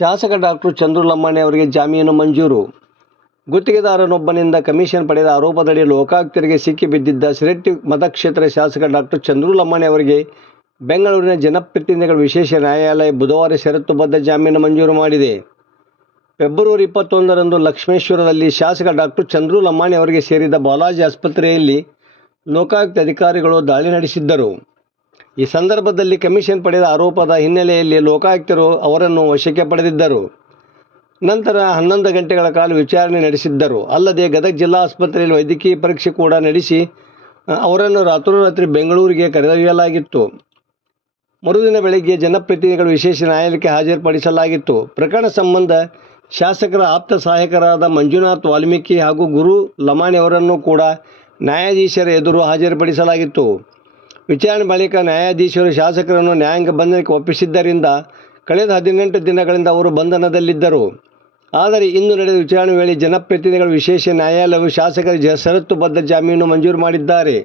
ಶಾಸಕ ಡಾಕ್ಟರ್ ಚಂದ್ರು ಲಮಾಣಿ ಅವರಿಗೆ ಜಾಮೀನು ಮಂಜೂರು. ಗುತ್ತಿಗೆದಾರನೊಬ್ಬನಿಂದ ಕಮಿಷನ್ ಪಡೆದ ಆರೋಪದಡಿ ಲೋಕಾಯುಕ್ತರಿಗೆ ಸಿಕ್ಕಿಬಿದ್ದಿದ್ದ ಶಿರಹಟ್ಟಿ ಮತಕ್ಷೇತ್ರದ ಶಾಸಕ ಡಾಕ್ಟರ್ ಚಂದ್ರು ಲಮಾಣಿ ಅವರಿಗೆ ಬೆಂಗಳೂರಿನ ಜನಪ್ರತಿನಿಧಿಗಳ ವಿಶೇಷ ನ್ಯಾಯಾಲಯ ಬುಧವಾರ ಷರತ್ತುಬದ್ಧ ಜಾಮೀನು ಮಂಜೂರು ಮಾಡಿದೆ. ಫೆಬ್ರವರಿ 21ರಂದು ಲಕ್ಷ್ಮೇಶ್ವರದಲ್ಲಿ ಶಾಸಕ ಡಾಕ್ಟರ್ ಚಂದ್ರು ಲಮಾಣಿ ಅವರಿಗೆ ಸೇರಿದ ಬಾಲಾಜಿ ಆಸ್ಪತ್ರೆಯಲ್ಲಿ ಲೋಕಾಯುಕ್ತ ಅಧಿಕಾರಿಗಳು ದಾಳಿ ನಡೆಸಿದ್ದರು. ಈ ಸಂದರ್ಭದಲ್ಲಿ ಕಮಿಷನ್ ಪಡೆದ ಆರೋಪದ ಹಿನ್ನೆಲೆಯಲ್ಲಿ ಲೋಕಾಯುಕ್ತರು ಅವರನ್ನು ವಶಕ್ಕೆ ಪಡೆದಿದ್ದರು. ನಂತರ 11 ಗಂಟೆಗಳ ಕಾಲ ವಿಚಾರಣೆ ನಡೆಸಿದ್ದರು. ಅಲ್ಲದೆ ಗದಗ ಜಿಲ್ಲಾ ಆಸ್ಪತ್ರೆಯಲ್ಲಿ ವೈದ್ಯಕೀಯ ಪರೀಕ್ಷೆ ಕೂಡ ನಡೆಸಿ ಅವರನ್ನು ರಾತ್ರೋರಾತ್ರಿ ಬೆಂಗಳೂರಿಗೆ ಕರೆದೊಯ್ಯಲಾಗಿತ್ತು. ಮರುದಿನ ಬೆಳಗ್ಗೆ ಜನಪ್ರತಿನಿಧಿಗಳ ವಿಶೇಷ ನ್ಯಾಯಾಲಯಕ್ಕೆ ಹಾಜರುಪಡಿಸಲಾಗಿತ್ತು. ಪ್ರಕರಣ ಸಂಬಂಧ ಶಾಸಕರ ಆಪ್ತ ಸಹಾಯಕರಾದ ಮಂಜುನಾಥ್ ವಾಲ್ಮೀಕಿ ಹಾಗೂ ಗುರು ಲಮಾಣಿ ಅವರನ್ನು ಕೂಡ ನ್ಯಾಯಾಧೀಶರ ಎದುರು ಹಾಜರುಪಡಿಸಲಾಗಿತ್ತು. ವಿಚಾರಣೆ ಬಳಿಕ ನ್ಯಾಯಾಧೀಶರು ಶಾಸಕರನ್ನು ನ್ಯಾಯಾಂಗ ಬಂಧನಕ್ಕೆ ಒಪ್ಪಿಸಿದ್ದರಿಂದ ಕಳೆದ 18 ದಿನಗಳಿಂದ ಅವರು ಬಂಧನದಲ್ಲಿದ್ದರು. ಆದರೆ ಇಂದು ನಡೆದ ವಿಚಾರಣೆ ವೇಳೆ ಜನಪ್ರತಿನಿಧಿಗಳ ವಿಶೇಷ ನ್ಯಾಯಾಲಯವು ಶಾಸಕರ ಷರತ್ತುಬದ್ಧ ಜಾಮೀನು ಮಂಜೂರು ಮಾಡಿದ್ದಾರೆ.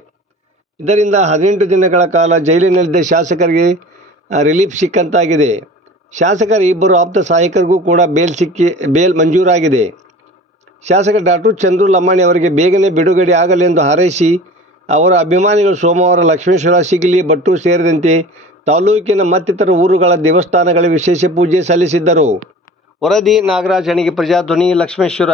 ಇದರಿಂದ 18 ದಿನಗಳ ಕಾಲ ಜೈಲಿನಲ್ಲಿದ್ದ ಶಾಸಕರಿಗೆ ರಿಲೀಫ್ ಸಿಕ್ಕಂತಾಗಿದೆ. ಶಾಸಕರ ಇಬ್ಬರು ಆಪ್ತ ಸಹಾಯಕರಿಗೂ ಕೂಡ ಬೇಲ್ ಮಂಜೂರಾಗಿದೆ. ಶಾಸಕ ಡಾಕ್ಟರ್ ಚಂದ್ರು ಲಮಾಣಿ ಅವರಿಗೆ ಬೇಗನೆ ಬಿಡುಗಡೆ ಆಗಲೆಂದು ಹಾರೈಸಿ ಅವರ ಅಭಿಮಾನಿಗಳು ಸೋಮವಾರ ಲಕ್ಷ್ಮೇಶ್ವರ, ಸಿಗಲಿ, ಬಟ್ಟೂರು ಸೇರಿದಂತೆ ತಾಲೂಕಿನ ಮತ್ತಿತರ ಊರುಗಳ ದೇವಸ್ಥಾನಗಳ ವಿಶೇಷ ಪೂಜೆ ಸಲ್ಲಿಸಿದ್ದರು. ವರದಿ ನಾಗರಾಜ್ ಅಣಿಗೆ, ಪ್ರಜಾಧ್ವನಿ, ಲಕ್ಷ್ಮೇಶ್ವರ.